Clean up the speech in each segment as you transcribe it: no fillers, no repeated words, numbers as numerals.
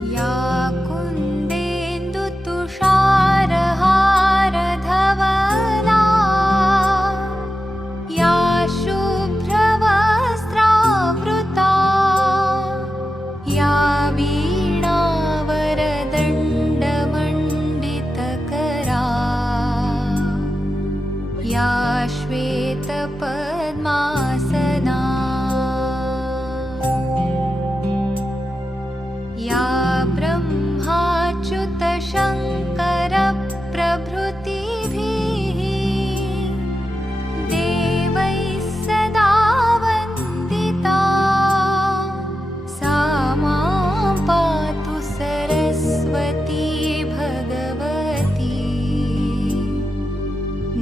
या कुन्देन्दुतुषारहारधवला या शुभ्रवस्त्रावृता या वीणावरदण्डमण्डितकरा या श्वेतपद्मासना या ब्रह्माच्युतशङ्करप्रभृतिभिः देवैः सदा वन्दिता सा मां पातु सरस्वती भगवती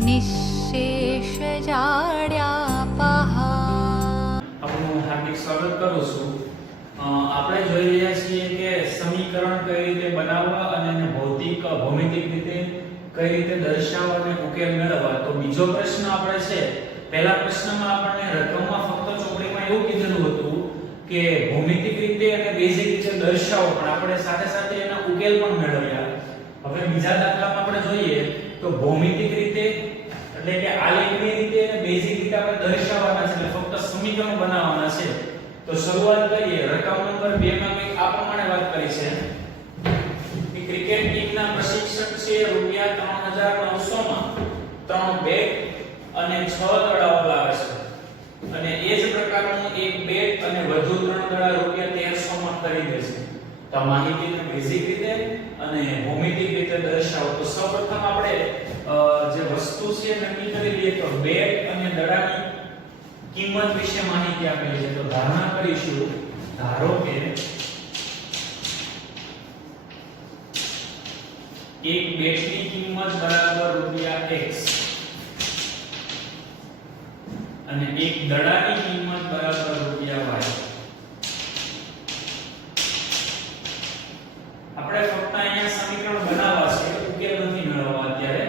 निःशेषजाड्यापहा। આપનું હાર્દિક સ્વાગત કરું છું। આપણે જોઈ રહ્યા છીએ કે સમીકરણ કઈ રીતે બનાવવા અને એને ભૌમિતિક રીતે કઈ રીતે દર્શાવવા અને ઉકેલ મેળવવા। તો બીજો પ્રશ્ન આપણે છે, પહેલા પ્રશ્નમાં આપણને રકમમાં ફક્ત ચોપડીમાં એવું કીધેલું હતું કે ભૌમિતિક રીતે અને બેઝિક રીતે દર્શાવો, પણ આપણે સાથે સાથે એના ઉકેલ પણ મેળવ્યા। હવે બીજા દાખલામાં આપણે જોઈએ તો ભૌમિતિક રીતે એટલે કે આલેખની રીતે અને બેઝિક રીતે આપણે દર્શાવવાના છે, એટલે ફક્ત સમીકરણ બનાવવાના છે। તો શરૂઆત કરીએ। રકમ નંબર 2 માં કંઈક આ પ્રમાણે વાત કરી છે કે ક્રિકેટ ટીમના પ્રશિક્ષક છે રૂપિયા 3900 માં 3 બેટ અને 6 દડાઓ લાવે છે અને એ જ પ્રકારનું એક બેટ અને વધુ 3 દડા રૂપિયા 1300 માં ખરીદે છે। તો આ માહિતીને બેઝિક રીતે અને ભૌમિતિક રીતે દર્શાવો। તો સૌપ્રથમ આપણે જે વસ્તુ છે નક્કી કરી લઈએ। તો બેટ અને દડાની કિંમત વિશે માહિતી આપેલી છે। તો ધારણા કરીશું, ધારો કે એક બેટની કિંમત બરાબર રૂપિયા x અને એક દડાની કિંમત બરાબર રૂપિયા y। આપણે ફક્ત અહીંયા સમીકરણ બનાવવા છે, ઉકેલ નથી મેળવવા અત્યારે।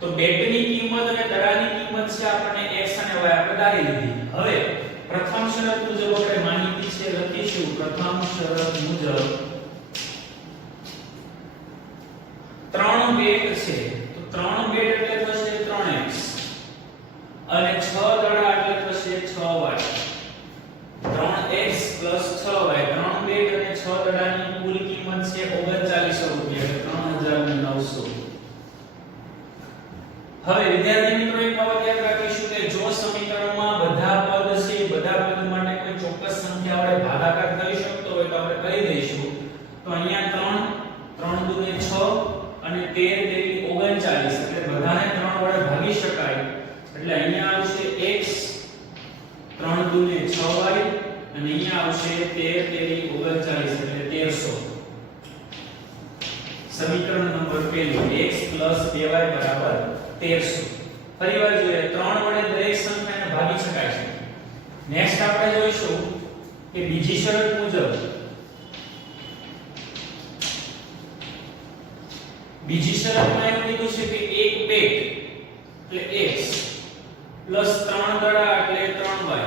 તો બેટની કિંમત અને દડાની કિંમત છે આપણને x અને y આપણે ધારી લીધી। હવે પ્રથમ શરત મુજબ આપણે માહિતી છે લખીશું। પ્રથમ શરત મુજબ 3 બેટ છે તો 3 બેટ એટલે થશે 3x અને 6 દડા એટલે થશે 6y। 3x 6y 3 બેટ અને 6 દડાની કુલ કિંમત છે 3900 રૂપિયા એટલે 3900। હવે વિદ્યાર્થી મિત્રો એક બાબત યાદ રાખીશું કે જો સમીકરણમાં બધા પદ છે, બધા પદ માટે કોઈ ચોક્કસ સંખ્યા વડે ભાગાકાર કરી શકતો હોય તો આપણે કરી દઈશું। તો અહીંયા 3 3 દુને 6 અને 13 તેરી 39 એટલે બધાને 3 વડે ભાગી શકાય। એટલે અહીંયા આવશે x 3 દુને 6y અને અહીંયા આવશે 13 તેરી 39 એટલે 1300। સમીકરણ નંબર 1 x 2y બરાબર 1300। ફરીવાર જોઈએ, 3 વડે દરેક સંખ્યાને ભાગી શકાય છે। નેક્સ્ટ આપણે જોઈશું કે બીજી શરત મુજબ બીજી શરતમાં એવું કીધું છે કે એક બેટ એટલે x પ્લસ 3 દડા એટલે 3y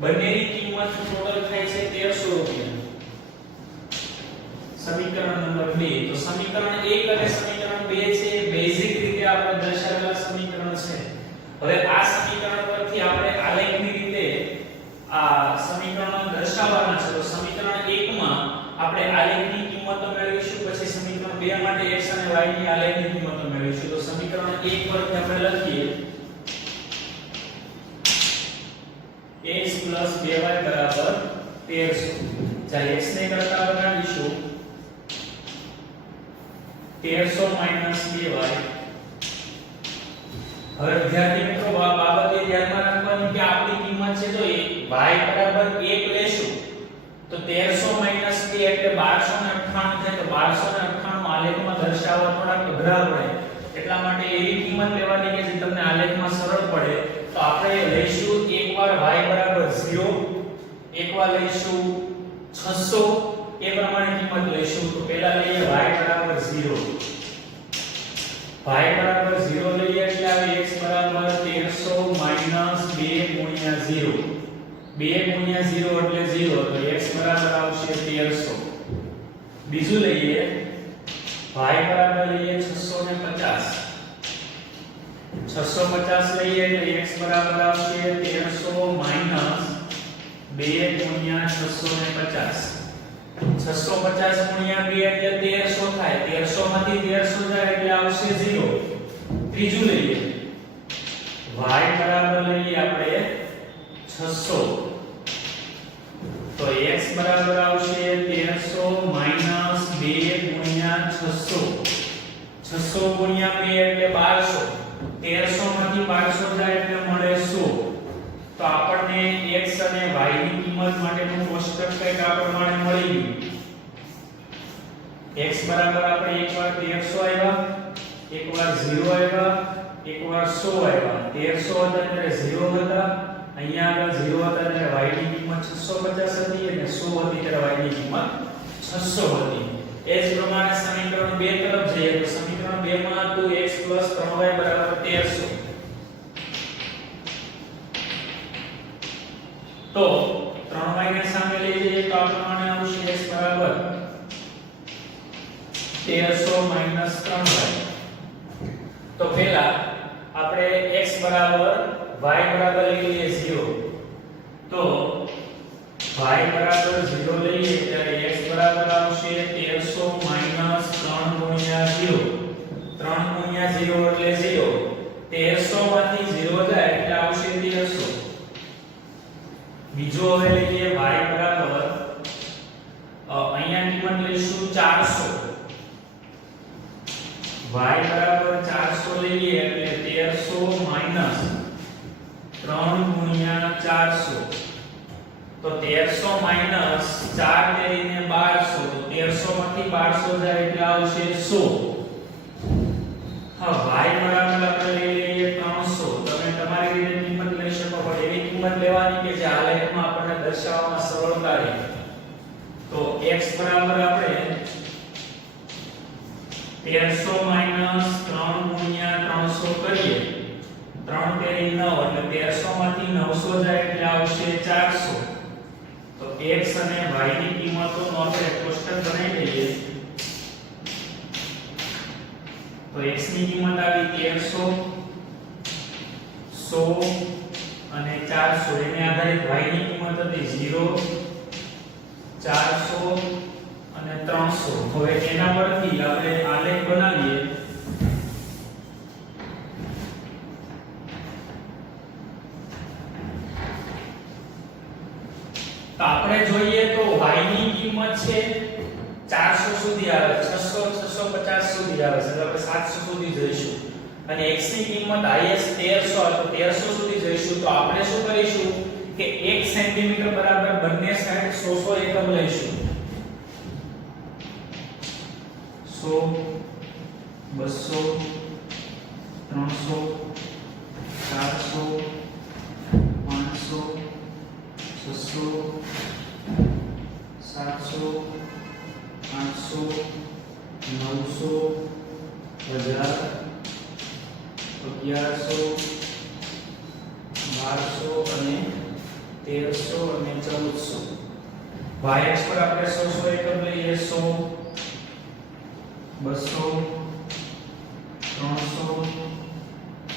બંનેની કિંમત ટોટલ થાય છે 1300 રૂપિયા। સમીકરણ નંબર 2 તો સમીકરણ 1 અને સમીકરણ 2 છે બેઝિક રીતે આપણે દર્શાવેલા સમીકરણ છે। હવે આ સમીકરણ પરથી આપણે આલેખની રીતે આ સમીકરણો દર્શાવવાના છે। તો સમીકરણ 1 માં આપણે આલેખની કિંમતો મેળવીશું, પછી સમીકરણ 2 માટે x અને y ની આલેખની કિંમતો મેળવીશું। તો સમીકરણ 1 પરથી આપણે લખીએ x 2y બરાબર 1300। જ્યારે x ને કરતા બનાવીશું 1300 2y। હવે વિદ્યાર્થી મિત્રો આ બાબતે ધ્યાનમાં રાખવાની કે આપણી કિંમત છે તો y બરાબર 1 લેશું તો 1300 2 એટલે 1298 થાય। તો 1298 આલેખમાં દર્શાવવા થોડા અઘરા પડે, એટલા માટે એવી કિંમત લેવાની કે જે તમને આલેખમાં સરળ પડે। તો આપણે લઈશું એકવાર y બરાબર 0, એકવાર લઈશું 600, એ પ્રમાણે કિંમત લઈશું। તો પહેલા લઈએ y બરાબર 0, y બરાબર 0 લઈએ એટલે આવે x બરાબર 1300 - 2 * 0 2 * 0 એટલે 0 તો x બરાબર આવશે 1300। બીજું લઈએ y બરાબર લઈએ 650. 650 લઈએ એટલે x બરાબર આવશે 1300 માઈનસ 2 ગુણ્યા 650. 650 ગુણ્યા 2 એટલે 1300 થાય. 1300 માંથી 1300 જાય એટલે આવશે 0. ત્રીજું લઈએ y બરાબર લઈએ આપણે 600. તો x બરાબર આવશે 1300 માઈનસ 2 ગુણ્યા 600. 600 ગુણ્યા 2 એટલે 1200. 1300 માંથી 1200 જાય એટલે મળે 100. તો આપણને x અને y ની કિંમત માટેનું કોષ્ટક કંઈક આ પ્રમાણે મળી ગયું. x બરાબર આપણે એકવાર 1300 આવ્યા, એકવાર 0 આવ્યા, એકવાર 100 આવ્યા. 1300 હતા એટલે 0 હતા, અહીંયા આગળ 0 હતા એટલે y ની કિંમત 650 હતી અને 100 હતી ત્યારે y ની કિંમત 600 હતી. એ જ પ્રમાણે સમીકરણ 2 તરફ જઈએ તો સમીકરણ 2 માં હતું x 3y 1300. તો 3y ને સામે લઈ જઈએ તો આ પ્રમાણે આવશે x બરાબર 1300 3y. તો પહેલા આપણે x બરાબર y બરાબર લઈ લઈએ 0. તો y બરાબર 0 લઈએ ત્યારે x બરાબર આવશે 1300 3 ગુણ્યા 0. 3 ગુણ્યા 0 એટલે 0. 1300 માંથી 0 જાય એટલે આવશે 1300. બીજો હવે લઈએ y બરાબર અહીંયા કિંમત લઈશું 400. y બરાબર 400 લઈએ એટલે 1300 3 ગુણ્યા 400. તો 1300 માઈનસ 4 તેરીને 1200. તો 1300 માંથી 1200 જાય એટલે આવશે 100. હા y બરાબર આપણે લઈ લઈએ 300. તમે તમારી રીતે કિંમત લઈ શકો પણ એવી કિંમત લેવાની કે જે આલેખમાં આપણને દર્શાવવામાં સરળતા રહે. તો x બરાબર આપણે 1300 માઈનસ 3 ગુણ્યા 300 કરીએ. 3 તેરી 9 એટલે 1300 માંથી 900 જાય એટલે આવશે 400. તો x અને y ની કિંમતોનો આપણે કોષ્ટક બનાવી દઈએ. તો x ની કિંમત આવી 1300 100 અને 400. એને આધારિત y ની કિંમત હતી 0 400 અને 300. હવે એના પરથી આપણે આલેખ બનાવીએ. તો આપણે જોઈએ તો y ની કિંમત છે 400 સુધી આવે, 600 650 સુધી આવે છે. એટલે આપણે 700 સુધી જઈશું. અને x ની કિંમત highest 1300 તો 1300 સુધી જઈશું. તો આપણે શું કરીશું કે 1 સેન્ટીમીટર બરાબર બંને સાઈડ 100 એકમ લઈશું. 100 200 300 400 500 600 700 800 900 1000 1100 1200 અને 1300 અને 1400. y અક્ષ પર આપણે 100 એકમ લઈએ. 100 200 300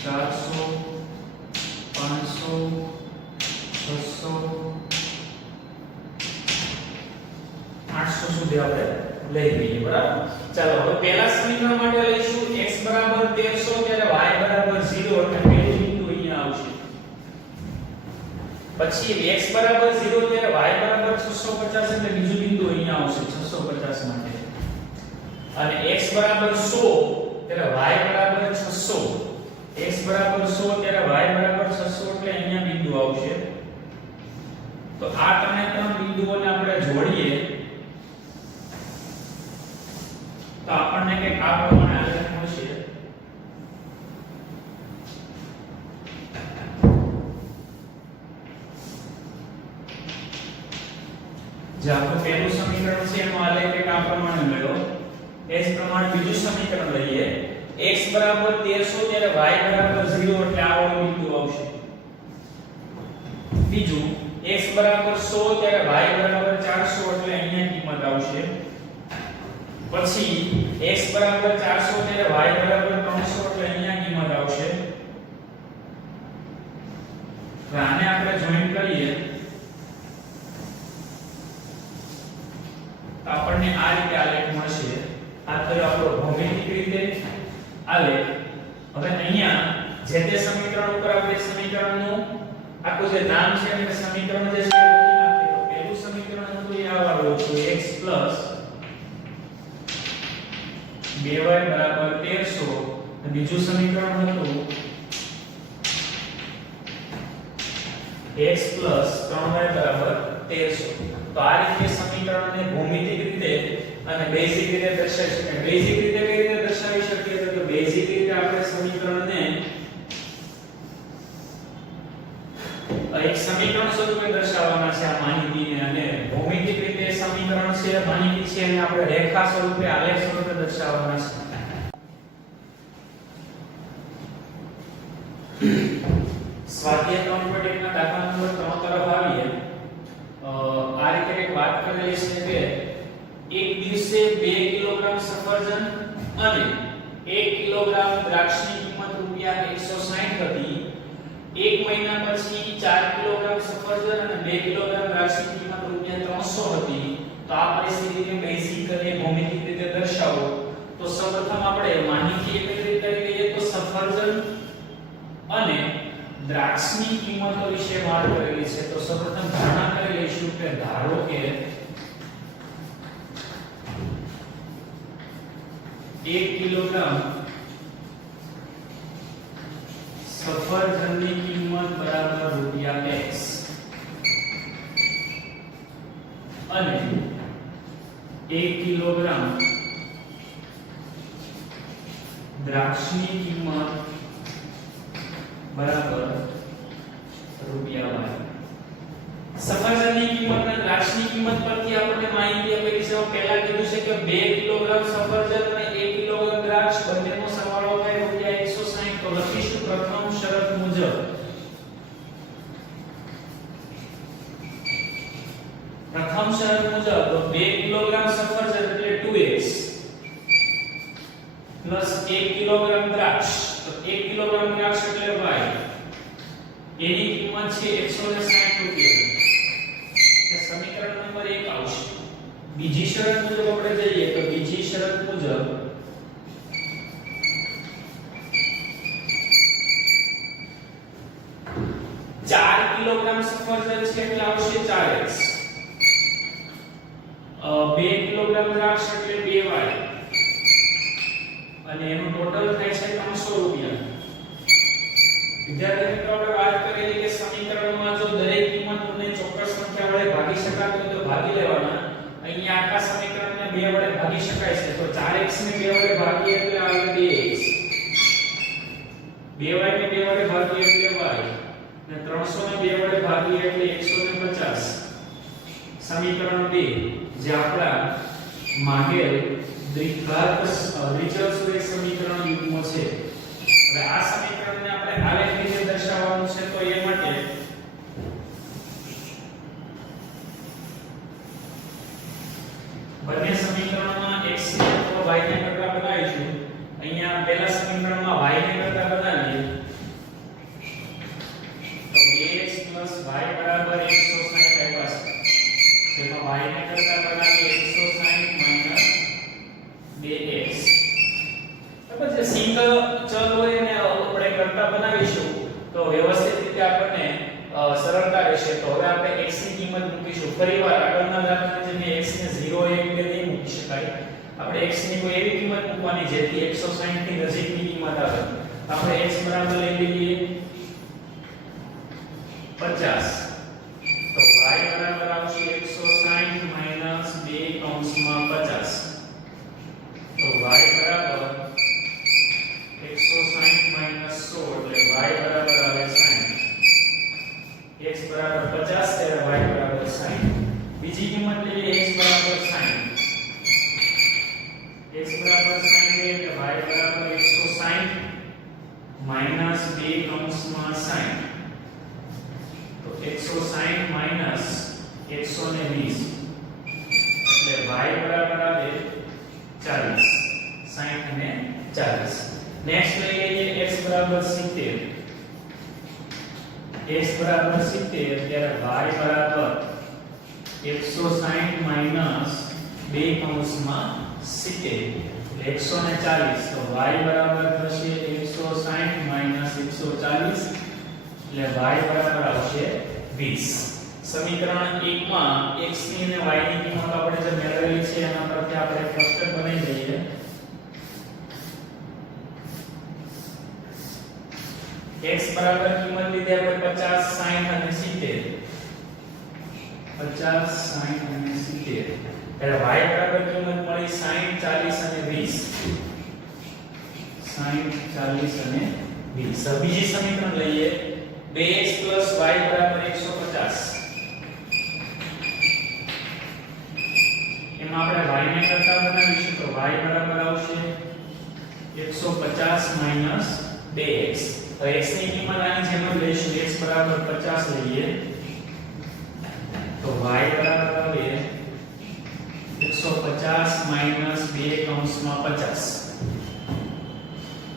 400 500 600 800 સુધી આપણે લઈ લઈએ. બરાબર. ચાલો હવે પહેલા સમીકરણ માટે લઈશું x બરાબર 1300 ત્યારે y બરાબર 0 એટલે પહેલું બિંદુ અહીંયા આવશે. પછી x બરાબર 0 ત્યારે y બરાબર 650 એટલે બીજું બિંદુ અહીંયા આવશે 650 માટે. અને x બરાબર 100 ત્યારે y બરાબર 600. x બરાબર 100 ત્યારે y બરાબર 600 એટલે અહીંયા બિંદુ આવશે. તો આ ત્રણ બિંદુઓને આપણે જોડીએ તો આપણને કે આ પ્રમાણે આલેખ મળશે. જે આપણું પહેલું સમીકરણ છે એનો આલેખ એક આ પ્રમાણે મળ્યો. એ જ પ્રમાણે બીજું સમીકરણ લઈએ. x બરાબર 1300 ત્યારે y બરાબર 0 એટલે આ બિંદુ આવશે. બીજું x બરાબર 100 ત્યારે y બરાબર 400 એટલે અહીંયા કિંમત આવશે. પછી x બરાબર 400 ત્યારે y બરાબર 300 એટલે અહીંયા કિંમત આવશે. તો આને આપણે જોઈન કરીએ તો આપણને આ રીતે આલેખ મળશે. આ થયો આપણો ભૌમિતિક રીતે આલેખ. હવે અહીંયા જે તે સમીકરણ ઉપર આપણે સમીકરણનું આખું જે નામ છે અને સમીકરણ જે છે લખી નાખીએ. તો પહેલું સમીકરણ હતું એ આ વાળું હતું x 2y બરાબર 1300. અને બીજું સમીકરણ હતું x 3y બરાબર 1300. તો આ રીતે સમીકરણને ભૌમિતિક રીતે અને બેઝિક રીતે દર્શાવી શકાય. બેઝિક રીતે કઈ રીતે દર્શાવી શકીએ તો બેઝિક રીતે આપણે સમીકરણને એક સમીકરણ સ્વરૂપે દર્શાવવાના છે આ માહિતીને, અને ભૌમિતિક રીતે સમીકરણ છે માહિતી છે અને આપણે રેખા સ્વરૂપે આલેખ સ્વરૂપે દર્શાવવાના છે. સ્વાધ્યાય 3.1 ના દાખલા નંબર 3 તરફ આવીએ. આ રીતે એક વાત કરેલી છે કે એક દિવસે 2 કિલોગ્રામ સફરજન અને 1 કિલોગ્રામ દ્રાક્ષની કિંમત રૂપિયા 160 હતી. એક મહિના પછી 4 કિલોગ્રામ સફરજન અને 2 કિલોગ્રામ દ્રાક્ષની કિંમત રૂપિયા 300 હતી. તો આ પરિસ્થિતિને બેઝિક અને ભૌમિતિક રીતે દર્શાવો. તો સૌપ્રથમ આપણે માહિતી એકત્રિત કરી લઈએ. તો સફરજન અને દ્રાક્ષની કિંમતો વિશે વાત કરેલી છે. તો સૌપ્રથમ ધારણા કરી લઈશું કે ધારો કે 1 કિલોગ્રામ સફરજનની કિંમત બરાબર રૂપિયા x અને 1 કિલોગ્રામ દ્રાક્ષની કિંમત બરાબર રૂપિયા y. સફરજનની કિંમત અને દ્રાક્ષની કિંમત પરથી આપણને માહિતી આપેલી છે. પહેલા કીધું છે કે 2 કિલોગ્રામ સફરજન અને 1 કિલોગ્રામ દ્રાક્ષ બંનેનો સરવાળો થાય રૂપિયા 160. તો લખીશું પ્રથમ શરત મુજબ તો 2 કિલોગ્રામ સફરજન એટલે 2x પ્લસ 1 કિલોગ્રામ દ્રાક્ષ. તો 1 કિલોગ્રામ દ્રાક્ષ એટલે y. એની કિંમત છે 160 રૂપિયા. તો સમીકરણ નંબર 1 આવશે. બીજી શરત મુજબ આપણે જઈએ તો બીજી શરત મુજબ 4 કિલોગ્રામ સફરજન છે એટલે આવશે 4x. 2 કિલોગ્રામ દ્રાક્ષ એટલે 2y અને એનું ટોટલ થાય છે 300 રૂપિયા. વિદ્યાર્થી મિત્રો આપણે વાત કરેલી કે સમીકરણમાં જો દરેક કિંમતને ચોક્કસ સંખ્યા વડે ભાગી શકાતું હોય તો ભાગી લેવાના. અહીંયા આખા સમીકરણને 2 વડે ભાગી શકાય છે. તો 4x ને 2 વડે ભાગીએ એટલે આવે 2x, 2y ને 2 વડે ભાગીએ એટલે y, અને 300 ને 2 વડે ભાગીએ એટલે 150. સમીકરણ 2 જે આપણા માંગેલ દ્વિઘાત વિચલ સુરેખ સમીકરણ યુગ્મ છે. હવે આ સમીકરણને આપણે આલેખ રીતે દર્શાવવાનું છે. તો એ માટે બંને સમીકરણમાં x ને અથવા y ને કરતા બનાવીશું. અહીંયા પહેલા સમીકરણમાં y ને કરતા બનાવીએ તો 2x y બરાબર 160 આપ્યા છે. જેમાં y ને કરતા બનાવીએ 160 2x. બરાબર છે. સિંગલ ચલ હોય ને આપણે કરતા બનાવીશું તો વ્યવસ્થિત રીતે આપણને સરળતા રહેશે. તો હવે આપણે x ની કિંમત મૂકીશું. ફરીવાર આગળના દાખલાની જેમ x ને 0 1 2 નહીં મૂકી શકાય. આપણે x ની કોઈ એવી કિંમત મૂકવાની જેથી 160 ની નજીકની કિંમત આવે. આપણે x બરાબર લઈ લઈએ 50. તો y બરાબર આવશે 160 2 કૌંસમાં 50. તો y બરાબર 160 100 એટલે y બરાબર આવે 60. x બરાબર 50 ત્યારે y બરાબર 60. બીજી કિંમત લઈએ x બરાબર 60. x બરાબર 60 એટલે y બરાબર 160 2 કૌંસમાં 60. તો 160 120 એટલે y બરાબર આવે 40. 40 60 અને 40 નેક્સ્ટ લઈ લઈએ x બરાબર 70 x બરાબર 70 ત્યારે y બરાબર 160 માઈનસ 2 કૌંસમાં 70 140 તો y બરાબર થશે 160 માઈનસ 140 એટલે y બરાબર આવશે 20 સમીકરણ 1 માં x ની અને y ની કિંમત આપણે જે મેળવેલી છે એના પરથી આપણે કોષ્ટક બનાવી દઈએ x બરાબર કિંમત લીધી આપણે 50 60 અને 70 50 60 અને 70 ત્યારે y બરાબર કિંમત મળી 60 40 અને 20 60 40 અને 20 બીજી સમીકરણ લઈએ 2x y બરાબર 150 એમાં આપણે y ને કરતા બનાવીશું તો y બરાબર આવશે 150 માઈનસ 2x તો x ની કિંમત આની જેમ જ લઈશું x બરાબર 50 લઈએ તો y બરાબર આવે 150 માઈનસ 2 કૌંસમાં 50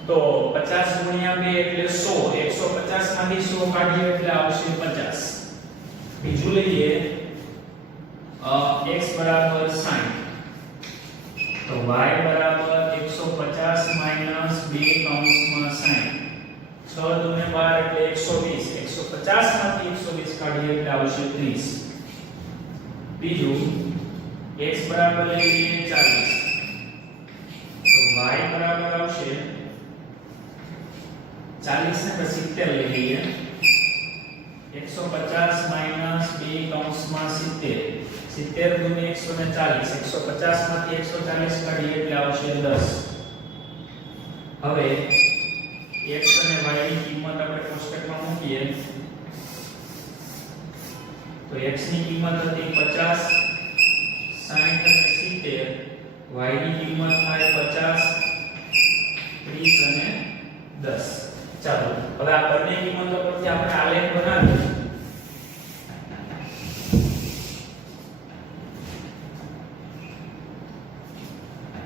તો 50 ગુણ્યા 2 એટલે 100 150 માંથી 100 કાઢીએ એટલે આવશે 50 બીજું લઈએ x બરાબર 60 તો y બરાબર 150 માઈનસ 2 કૌંસમાં 60 6 દુને 12 એટલે 120 150 માંથી 120 કાઢીએ એટલે આવશે 30 બીજું x બરાબર લઈ લઈએ 40 તો y બરાબર આવશે 40 ને 70 લઈ લઈએ 150 માઈનસ 2 કૌંસમાં 70 70 દુને 140 150 માંથી 140 કાઢીએ એટલે આવશે 10 હવે x અને y ની કિંમત આપણે કોષ્ટકમાં મૂકીએ તો x ની કિંમત હતી 50 60 અને 70 y ની કિંમત થાય 50 30 અને 10 ચાલો હવે આ બંને કિંમતો પરથી આપણે આલેખ બનાવીએ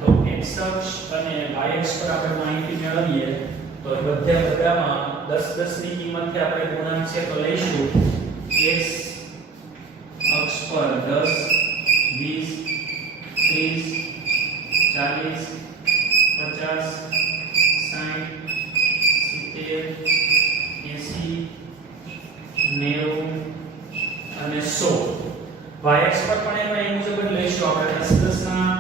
તો x અક્ષ અને y અક્ષ પર આપણે માહિતી મેળવીએ તો બધામાં 10 10 ની કિંમતથી આપણે ગુણાંક છે તો લઈશું x અક્ષ પર 10 20 30 40 50 60 70 80 90 અને 100 y અક્ષ પર પણ એ મુજબ જ લઈશું આપણે 10 10 ના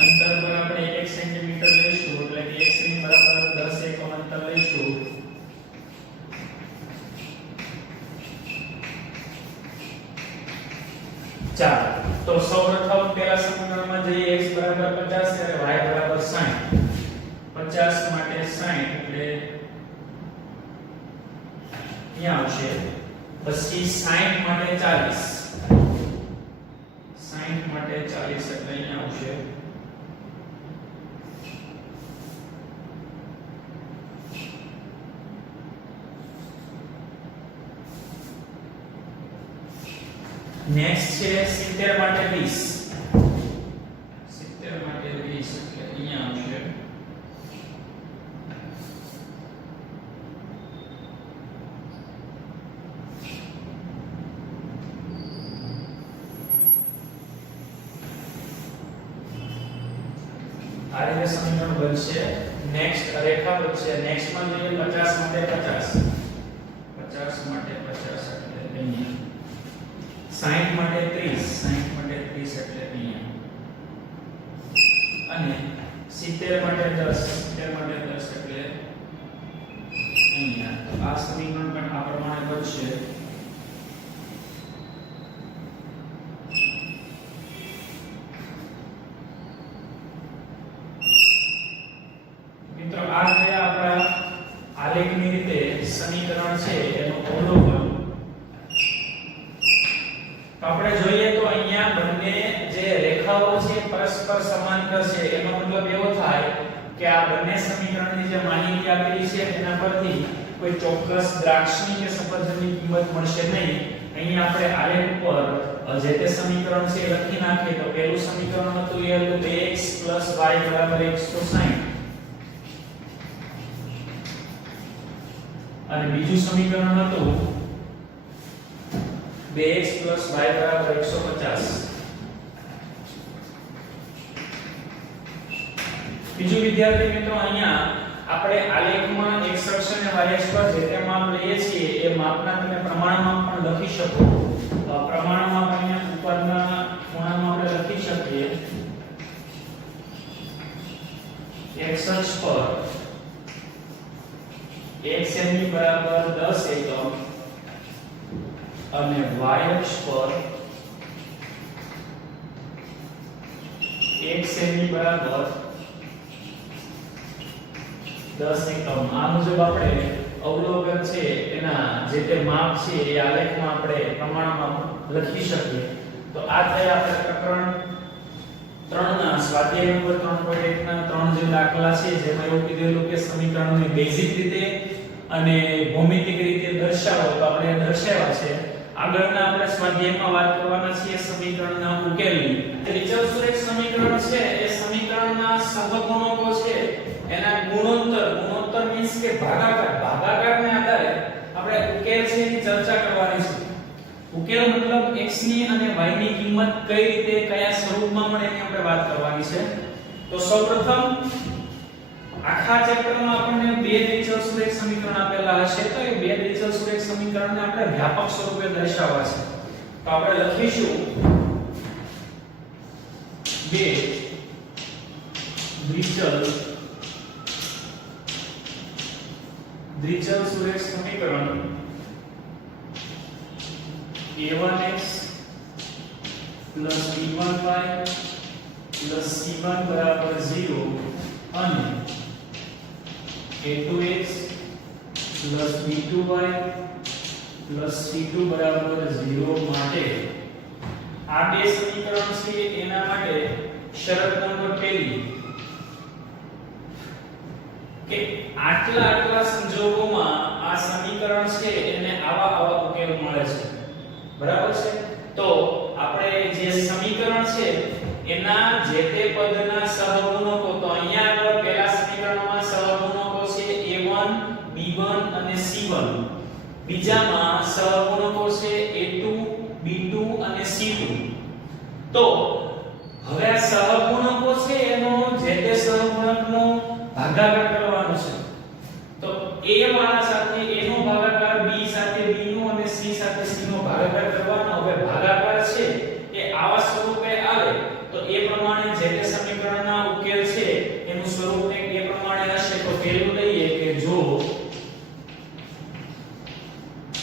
અંતર પર આપણે 1 સેન્ટીમીટર લઈશું એટલે કે x ની બરાબર 10 એકમ અંતર લઈશું ચાલો તો સૌપ્રથમ પહેલા સમીકરણમાં જઈએ x બરાબર 50 ત્યારે y બરાબર 60 50 માટે 60 એટલે અહીંયા આવશે પછી 60 માટે 40 60 માટે 40 એટલે અહીંયા આવશે નેક્સ્ટ છે 70 માટે 20 70 માટે 20 એટલે અહીંયા આવશે આ રીતે સમીકરણ બનશે નેક્સ્ટ રેખા બનશે નેક્સ્ટ માં જોઈએ 50 માટે 50 50 માટે 50 એટલે અહીંયા 60 માટે 30 60 માટે 30 એટલે અહીંયા અને 70 માટે 10 70 માટે 10 એટલે અહીંયા તો આ સમીકરણ પણ આ પ્રમાણે બનશે મિત્રો આ થયા આપણા આલેખની રીતે સમીકરણ છે એનું અવલોકન આપણે જોઈએ તો અહીંયા બંને જે રેખાઓ છે પરસ્પર સમાંતર છે એનો મતલબ એવો થાય કે આ બંને સમીકરણની જે માહિતી આપેલી છે તેના પરથી કોઈ ચોક્કસ દ્રાક્ષની કે સફરજનની કિંમત મળશે નહીં અહીં આપણે આલેખ ઉપર જે તે સમીકરણ છે એ લખી નાખીએ તો પહેલું સમીકરણ હતું એ હતું 2x y = 160 અને બીજું સમીકરણ હતું 2x y = 150. બીજું વિદ્યાર્થી મિત્રો અહીંયા આપણે આલેખમાં x અક્ષ અને y અક્ષ પર જે તે માપ લઈએ છીએ એ માપના તમે પ્રમાણમાં પણ લખી શકો. પ્રમાણમાં અહીંયા ઉપરના ખૂણામાં આપણે લખી શકીએ x અક્ષ પર x ની બરાબર 10 એકમ અને y અક્ષ પર x ની બરાબર 10 એકમ. આ મુજબ આપણે અવલોકન છે એના જે તે માપ છે એ આલેખમાં આપણે પ્રમાણમાં લખી શકીએ. તો આ થઈ આપણે પ્રકરણ 3 ના સ્વાધ્યાય નંબર 3.1 ના 3 જે દાખલા છે જેમાં એવું કીધેલું કે સમીકરણોને બેઝિક રીતે અને ભૌમિતિક રીતે દર્શાવો તો આપણે દર્શાવ્યા છે. આગળના આપણે સ્વાધ્યાયમાં વાત કરવાના છીએ સમીકરણના ઉકેલની. વિચલ સુરેખ સમીકરણ છે એ સમીકરણના સહગુણકો છે એના ગુણોત્તર મીન્સ કે ભાગાકારને આધારે આપણે ઉકેલ છે એની ચર્ચા કરવાની છે. ઉકેલ મતલબ x ની અને y ની કિંમત કઈ રીતે કયા સ્વરૂપમાં મળે એની આપણે વાત કરવાની છે. તો સૌપ્રથમ આખા ચેપ્ટરમાં આપણને બે વિચલ સુરેખ સમીકરણ આપેલા હશે તો એ બે વિચલ સુરેખ સમીકરણને આપણે વ્યાપક સ્વરૂપે દર્શાવવા છે. તો આપણે લખીશું બે દ્વિચલ સુરેખ સમીકરણ a1x b1y c1 = 0 અને a2x b2y c2 = 0 માટે આ બે સમીકરણ છે એના માટે શરત નંબર 1 કે આટલા સંજોગોમાં આ સમીકરણ છે એને આવા ઉકેલ મળે છે. બરાબર છે. તો આપણે જે સમીકરણ છે એના જે તે પદના સહગુણકો તો અહીંયા આગળ પહેલા સમીકરણમાં સહગુણકો છે a1 b1 અને c1. બીજામાં સહગુણકો છે a2 b2 અને c2. તો હવે આ સહગુણકો છે એનો જે તે સહગુણકનો ભાગાકાર કરવાનો છે. તો a વાળા સાથે a નો ભાગાકાર b સાથે b નો અને c સાથે c નો ભાગાકાર કરવાનો. હવે ભાગાકાર છે એ આવા સ્વરૂપે આવે તો એ પ્રમાણે જે તે સમીકરણના ઉકેલ છે એનું સ્વરૂપ એ પ્રમાણે હશે. તો પહેલું લઈએ કે જો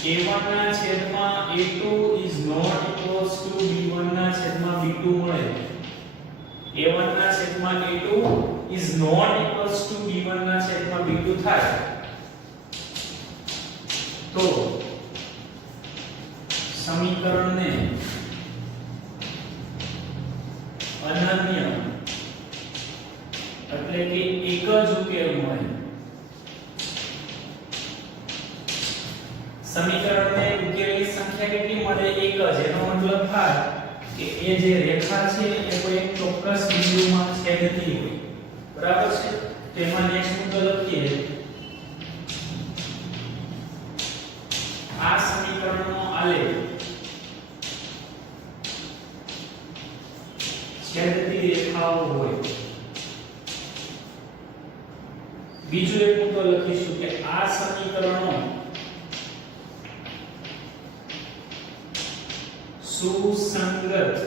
a1 ના છેદમાં a2 is not equals to b1 ના છેદમાં b2 મળે. a1 ના છેદમાં a2 is not equals to b1 ના છેદમાં b2 થાય તો સમીકરણને અનન્ય એટલે કે એક જ ઉકેલ મળે. સમીકરણને ઉકેલની સંખ્યા કેટલી મળે? એક જ. એનો મતલબ થાય કે એ જે રેખા છે એ કોઈ એક ચોક્કસ બિંદુમાં છેદતી હોય. બરાબર છે. તેમાં નેક્સ્ટ મુદ્દો લખીએ આ સમીકરણનો આલેખ છેદતી રેખાઓ હોય. બીજો એક મુદ્દો લખીશું કે આ સમીકરણો સુસંગત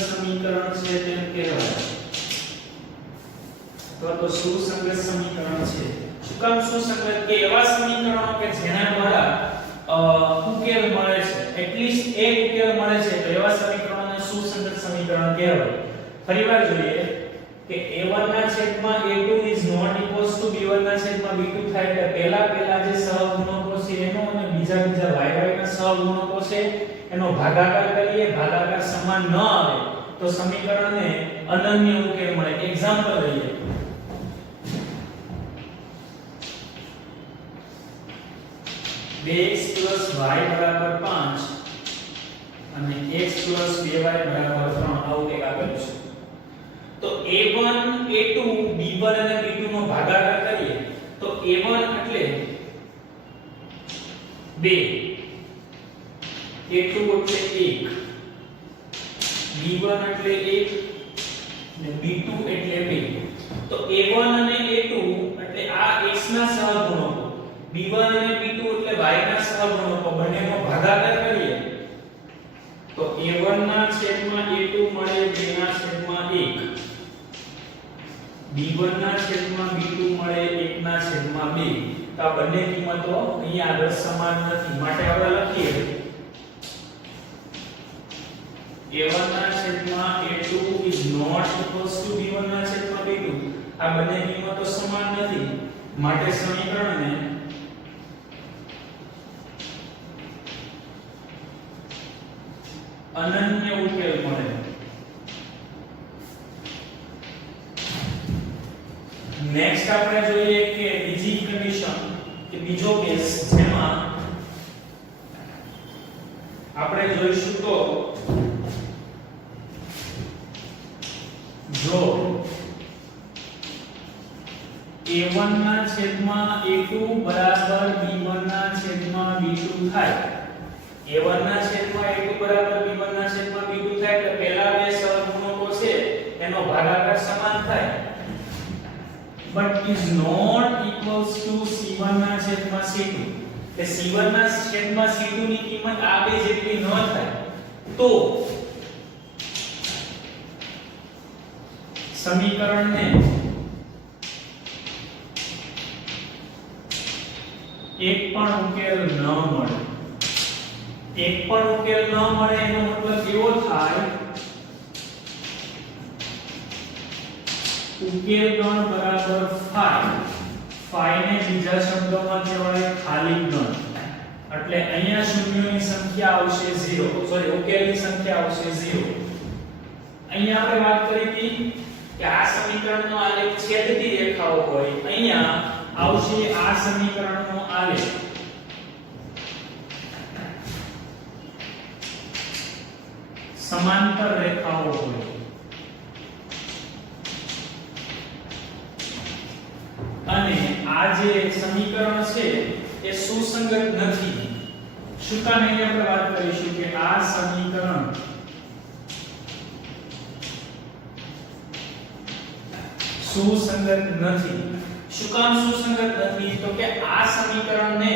સમીકરણ છે તેમ કહેવાય. તો સુસંગત સમીકરણ છે. શું કામ સુસંગત? કે એવા સમીકરણો કે જેના દ્વારા ઉકેલ મળે છે, એટલીસ્ટ એક ઉકેલ મળે છે, તો એવા સમીકરણોને સુસંગત સમીકરણ કહેવાય. ફરીવાર જોઈએ કે a1 ના છેદમાં a2 is not equals to b1 ના છેદમાં b2 થાય એટલે પહેલા જે સહગુણકો છે એનો અને બીજા y ના સહગુણકો છે એનો ભાગાકાર કરીએ. ભાગાકાર સમાન ન આવે તો સમીકરણને અનન્ય ઉકેલ મળે. એક્ઝામ્પલ લઈએ. b 2x + y = 5 અને x + 2y = 3 આવું કંઈક આપેલું છે. તો a1 a2 b1 અને b2 નો ભાગાકાર કરીએ તો a1 એટલે 2, a2 એટલે 1, b1 એટલે 1 અને b2 એટલે 2. તો a1 અને a2 એટલે આ x ના સહગુણકો, b1 અને b2 એટલે y ના સહગુણકો બંનેનો ભાગાકાર કરીએ તો a1 ના છેદમાં a2 મળે 2 ના છેદમાં 1, b1 ના છેદમાં b2 મળે 1 ના છેદમાં 2. તો આ બંને કિંમતો અહીં આગળ સમાન નથી, માટે આપણે લખીએ a1 ના છેદમાં a2 is not equals to b1 ના છેદમાં b2. આ બંને કિંમતો સમાન નથી, માટે સમીકરણને અનન્ય ઉકેલ મળે. નેક્સ્ટ આપણે જોઈએ કે બીજી કન્ડિશન કે બીજો કેસ જેમાં આપણે જોઈશું તો જો a1 ના છેદમાં a2 બરાબર b1 ના છેદમાં b2 થાય, a1 ના છેદમાં a2 બરાબર b1 ના છેદમાં b2 થાય તો પહેલા બે સહગુણકો છે એનો ભાગાકાર સમાન થાય, but is not equals to c1 ના છેદમાં c2. કે c1 ના છેદમાં c2 ની કિંમત આ બે જેટલી ન થાય તો સમીકરણને એક પણ ઉકેલ ન મળે. એક પણ ઉકેલ ન મળે એનો મતલબ એવો થાય ઉકેલ ગણ બરાબર phi ને બીજા શબ્દોમાં કહેવાય ખાલી ગણ. એટલે અહીંયા શૂન્યોની સંખ્યા આવશે 0, સોરી ઉકેલની સંખ્યા આવશે 0. અહીંયા આપણે વાત કરી હતી કે આ સમીકરણનો આલેખ છેદતી રેખાઓ હોય, અહીંયા આવશે આ સમીકરણનો આલેખ સમાંતર રેખાઓ હોય. અને આ જે સમીકરણ છે એ સુસંગત નથી. શું કામ એની આપણે વાત કરીશું કે આ સમીકરણ સુસંગત નથી. શું કામ સુસંગત નથી? તો કે આ સમીકરણને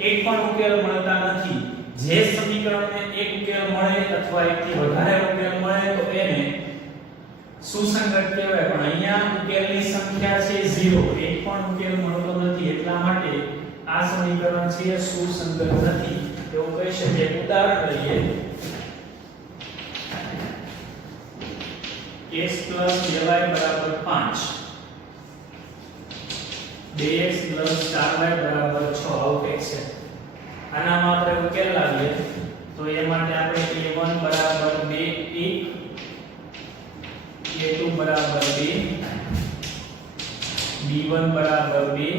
એક પણ ઉકેલ મળતા નથી. જે સમીકરણને એક ઉકેલ મળે અથવા એકથી વધારે ઉકેલ મળે તો એને સુસંગત કહેવાય, પણ અહીંયા ઉકેલની સંખ્યા છે 0, એક પણ ઉકેલ મળતો નથી. એટલા માટે આ સમીકરણ છે એ સુસંગત નથી એવું કહી શકીએ. ઉદાહરણ લઈએ x + 2y = 5, 2x + 4y = 6 આવું કંઈક છે. આનામાં આપણે ઉકેલ લાવીએ તો એ માટે આપણે a1 = 2, 1, a2 = 2, b1 = 2,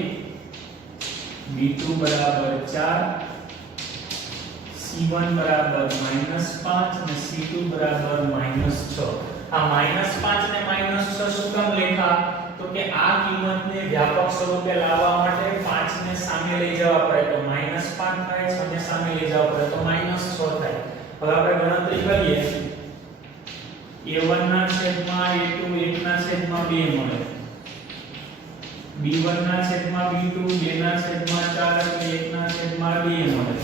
b2 = 4, c1 = -5 અને c2 = -6. આ -5 ને -6 શું કામ લખ્યા? તો કે આ કિંમતને વ્યાપક સ્વરૂપે લાવવા માટે 5 ને સામે લઈ જવા પડે તો -5 થાય, 6 ને સામે લઈ જવા પડે તો -6 થાય. હવે આપણે ગણતરી કરીએ a1 ના છેદમાં a2 1 ના છેદમાં 2 મળે, b1 ના છેદમાં b2 2 ના છેદમાં 4 એટલે 1 ના છેદમાં 2 મળે,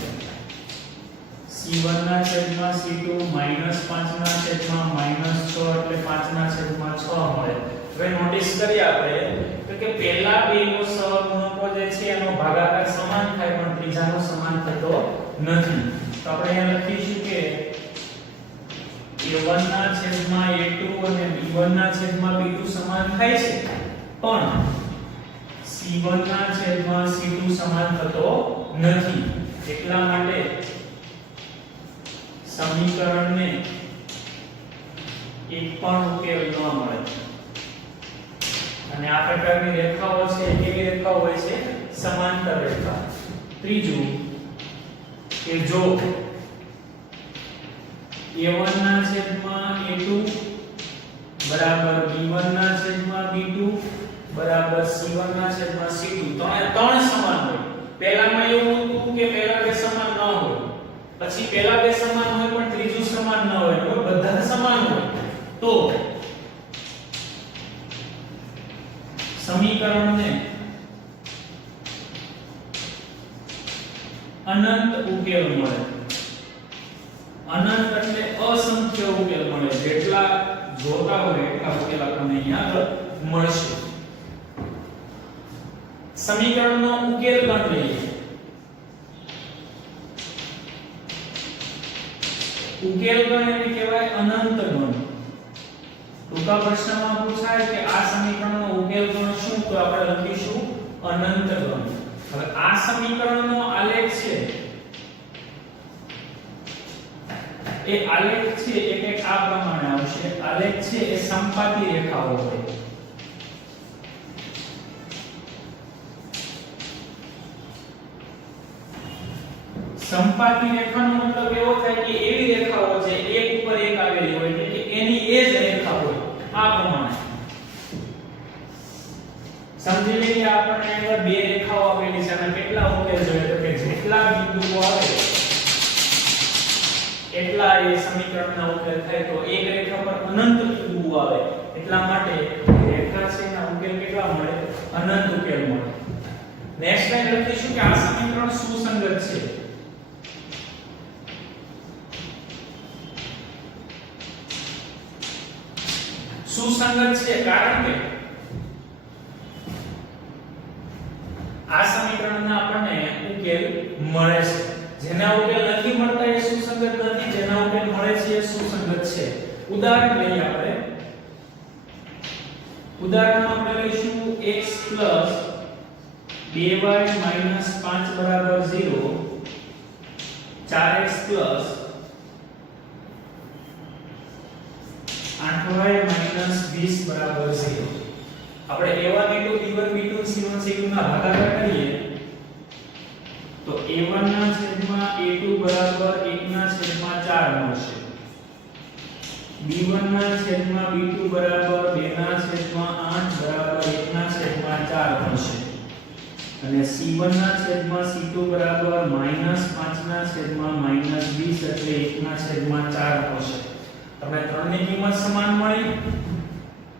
c1 ના છેદમાં c2 -5 ના છેદમાં -6 એટલે 5 ના છેદમાં 6 મળે. હવે નોટિસ કરીએ આપણે તો કે પહેલા બેનો સહગુણકો જે છે એનો ભાગાકાર સમાન થાય પણ ત્રીજાનો સમાન થતો નથી. તો આપણે અહીંયા લખીશું કે a1 ના છેદમાં a2 અને b1 ના છેદમાં b2 સમાન થાય છે પણ c1 ના છેદમાં c2 સમાન થતો નથી. એટલા માટે સમીકરણને એક પણ ઉકેલ ન મળે. અને આ પ્રકારની રેખાઓ છે કેવી રેખાઓ હોય છે? સમાંતર રેખા. ત્રીજું કે જો a1 ના છેદમાં a2 બરાબર b1 ના છેદમાં b2 બરાબર c1 ના છેદમાં c2 ત્રણ સમાન હોય. પહેલામાં એવું હતું કે પહેલા બે સમાન ન હોય, પછી પહેલા બે સમાન હોય પણ ત્રીજું સમાન ન હોય, તો બધા સમાન હોય તો સમીકરણને અનંત ઉકેલ મળે. અનંત એટલે અસંખ્ય ઉકેલ મળે. જેટલા જોતા હોય એટલા ઉકેલ આપણને અહીંયા મળશે. સમીકરણનો ઉકેલ ગણ લઈએ. ઉકેલ ગણ એટલે કહેવાય અનંત ગણ. ટૂંકા પ્રશ્નમાં પૂછાય કે આ સમીકરણનો ઉકેલ ગણ શું, તો આપણે લખીશું અનંત ગણ. હવે આ સમીકરણનો આલેખ છે એ આલેખ છે એ કંઈક આ પ્રમાણે આવશે. આલેખ છે એ સમપાતી રેખાઓ હોય. સમપાતી રેખાનો મતલબ એવો થાય કે એવી રેખાઓ છે એક ઉપર એક આવેલી હોય, એટલે કે એની એ જ રેખા હોય. આ પ્રમાણે સમજી લઈએ કે આપણને અહીંયા બે રેખાઓ આપેલી છે અને કેટલા ઉકેલ જોઈએ, તો કે જેટલા બિંદુઓ આવે એટલા એ સમીકરણના ઉકેલ થાય. તો એક રેખા પર અનંત બિંદુઓ આવે એટલા માટે રેખા છે એના ઉકેલ કેટલા મળે? અનંત ઉકેલ મળે. નેક્સ્ટ લાઈન લખીશું કે આ સમીકરણ સુસંગત છે. સુસંગત છે કારણ કે આ સમીકરણના આપણને ઉકેલ મળે છે. જેના ઉકેલ નથી મળતા એ સુસંગત નથી, જેના ઉકેલ મળે છે એ સુસંગત છે. ઉદાહરણ લઈએ આપણે. ઉદાહરણમાં આપણે લઈશું x 2y 5 બરાબર 0, 4x 8y 20 બરાબર 0. આપણે a1 a2 b1 b2 c1 c2 ના ભાગાકાર કરીએ તો a1 ના છેદમાં a2 બરાબર 1 ના છેદમાં 4 મળશે. b1 ના છેદમાં b2 બરાબર 2 ના છેદમાં 8 બરાબર 1 ના છેદમાં 4 મળશે. અને c1 ના છેદમાં c2 બરાબર -5 ના છેદમાં -20 એટલે 1 ના છેદમાં 4 મળશે. આપણે ત્રણની કિંમત સમાન મળી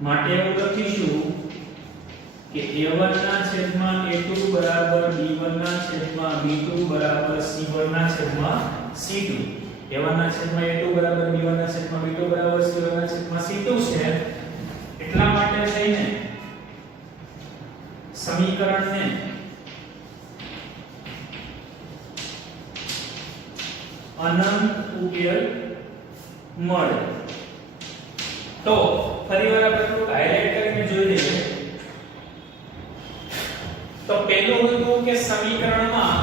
માટે એવું લખીશું કે a1 ના છેદમાં a2 બરાબર b1 ના છેદમાં b2 બરાબર c1 ના છેદમાં c2. a1 ના છેદમાં a2 બરાબર b1 ના છેદમાં b2 બરાબર c1 ના છેદમાં c2 છે. એટલા માટે થઈને સમીકરણને અનંત ઉકેલ મળે. તો ફરીવાર આપણે થોડું હાઇલાઇટ કરીને જોઈ લઈએ. તો પહેલું હતું કે સમીકરણમાં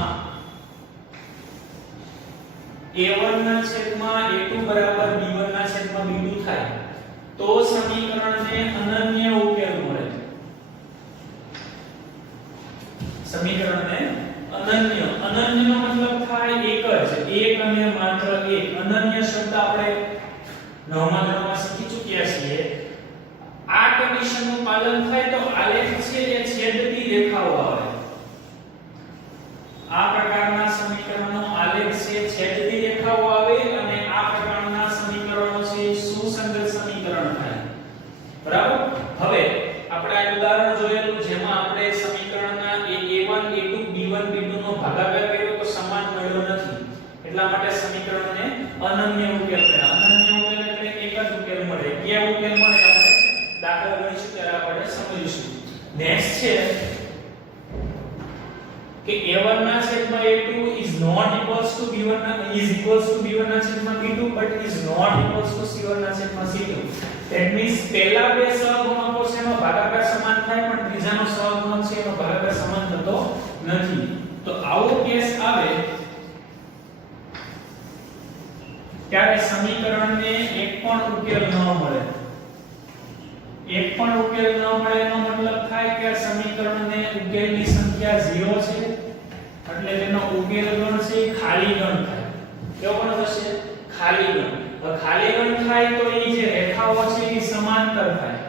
a1 ના છેદમાં a2 બરાબર b1 ના છેદમાં b2 થાય તો સમીકરણને અનન્ય ઉકેલ મળે. સમીકરણને અનન્યનો મતલબ થાય એક જ, એક અને માત્ર એક. અનન્ય શબ્દ આપણે નવમા ધોરણમાં શીખી ચૂક્યા છીએ. આ કન્ડિશનનું પાલન થાય તો આલેખ છે એ છેદતી રેખાઓ આવે. આ પ્રકારના સમીકરણનો આલેખ છે છેદતી રેખાઓ આવે અને આ પ્રકારના સમીકરણો છે સુસંગત સમીકરણ થાય. બરાબર. હવે આપણે આ ઉદાહરણ જોયેલું જેમાં આપણે સમીકરણના a1 a2 b1 b2 નો ભાગાકાર કર્યો તો સમાન મળ્યો નથી. એટલા માટે સમીકરણને અનન્ય ઉકેલ મળ્યા. અનન્ય ઉકેલ એટલે એક જ ઉકેલ મળે. કયા ઉકેલ મળે આપણે દાખલા ગણીશું ત્યારે આપણે સમજીશું. નેક્સ્ટ છે કે a1 ના છેદમાં a2 is not equals to b1 ના is equals to b1 ના છેદમાં b2 but is not equals to c1 ના છેદમાં c2. that means પહેલા બે સહગુણકો છે એનો ભાગાકાર સમાન થાય પણ ત્રીજાનો સહગુણક છે એનો ભાગાકાર સમાન થતો નથી. તો આવો કેસ આવે ત્યારે સમીકરણને એક પણ ઉકેલ ન મળે. એક પણ ઉકેલ ન મળે એનો મતલબ થાય કે સમીકરણને ઉકેલની સંખ્યા 0 છે એટલે તેનો ઉકેલ ગણ છે ખાલી ગણ થાય. કેવો ગણ થશે? ખાલી ગણ. હવે ખાલી ગણ થાય તો એ જે રેખાઓ છે એ સમાંતર થાય.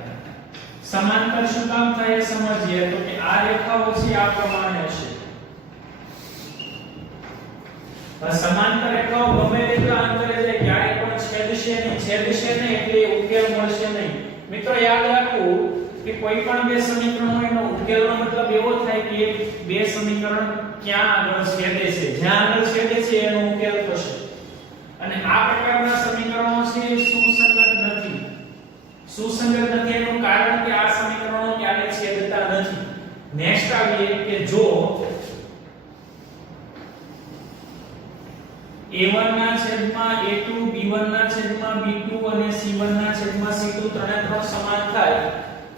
સમાંતર શું કામ થાય એ સમજીએ તો કે આ રેખાઓ છે આ પ્રમાણે છે. સમાંતર રેખાઓ ગમે તેટલા અંતરે જાય ક્યારેય પણ છેદશે નહીં એટલે ઉકેલ મળશે નહીં. મિત્રો યાદ રાખવું કે કોઈ પણ બે સમીકરણ હોય એનો ઉકેલનો મતલબ એવો થાય કે બે સમીકરણ ક્યાં આગળ છેદે છે, જ્યાં આગળ છેદે છે એનો ઉકેલ થશે. અને આ પ્રકારના સમીકરણો છે સુસંગત નથી. સુસંગત નથી એનું કારણ કે આ સમીકરણો ક્યારેય છેદતા નથી. નેક્સ્ટ આવીએ કે જો a1 ના છેદમાં a2 b1 ના છેદમાં b2 અને c1 ના છેદમાં c2 ત્રણે ત્રણ સમાન થાય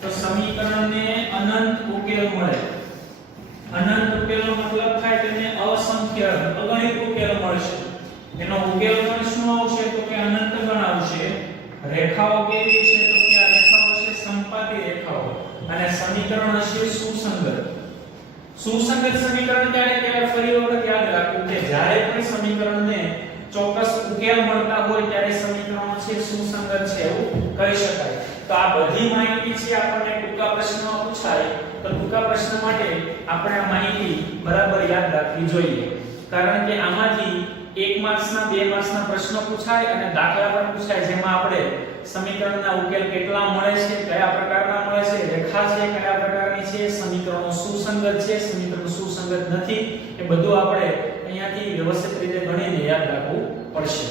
તો સમીકરણને અનંત ઉકેલ મળે. અનંત ઉકેલનો મતલબ થાય તેને અસંખ્ય અગણિત ઉકેલ મળશે. એનો ઉકેલ પણ શું આવશે તો કે અનંત ગણ આવશે. રેખાઓ કેવી છે તો કે આ રેખાઓ છે સંપાતી રેખાઓ અને સમીકરણ હશે સુસંગત. સુસંગત સમીકરણ ક્યારે કહેવાય? ફરી વખત યાદ રાખવું કે જ્યારે પણ સમીકરણને ચોક્કસ ઉકેલ મળતા હોય ત્યારે સમીકરણો છે સુસંગત છે એવું કહી શકાય. તો આ બધી માહિતી છે આપણને ટૂંકા પ્રશ્નમાં પૂછાય તો ટૂંકા પ્રશ્ન માટે આપણે આ માહિતી બરાબર યાદ રાખવી જોઈએ. કારણ કે આમાંથી 1 માર્ક્સના 2 માર્ક્સના પ્રશ્નો પૂછાય અને દાખલા પણ પૂછાય જેમાં આપણે સમીકરણના ઉકેલ કેટલા મળે છે, કયા પ્રકારના મળે છે, રેખા છે કયા પ્રકારની છે, સમીકરણો સુસંગત છે, સમીકરણો સુસંગત નથી, એ બધું આપણે અહીંયાથી વ્યવસ્થિત રીતે ગણીને યાદ રાખવું પડશે.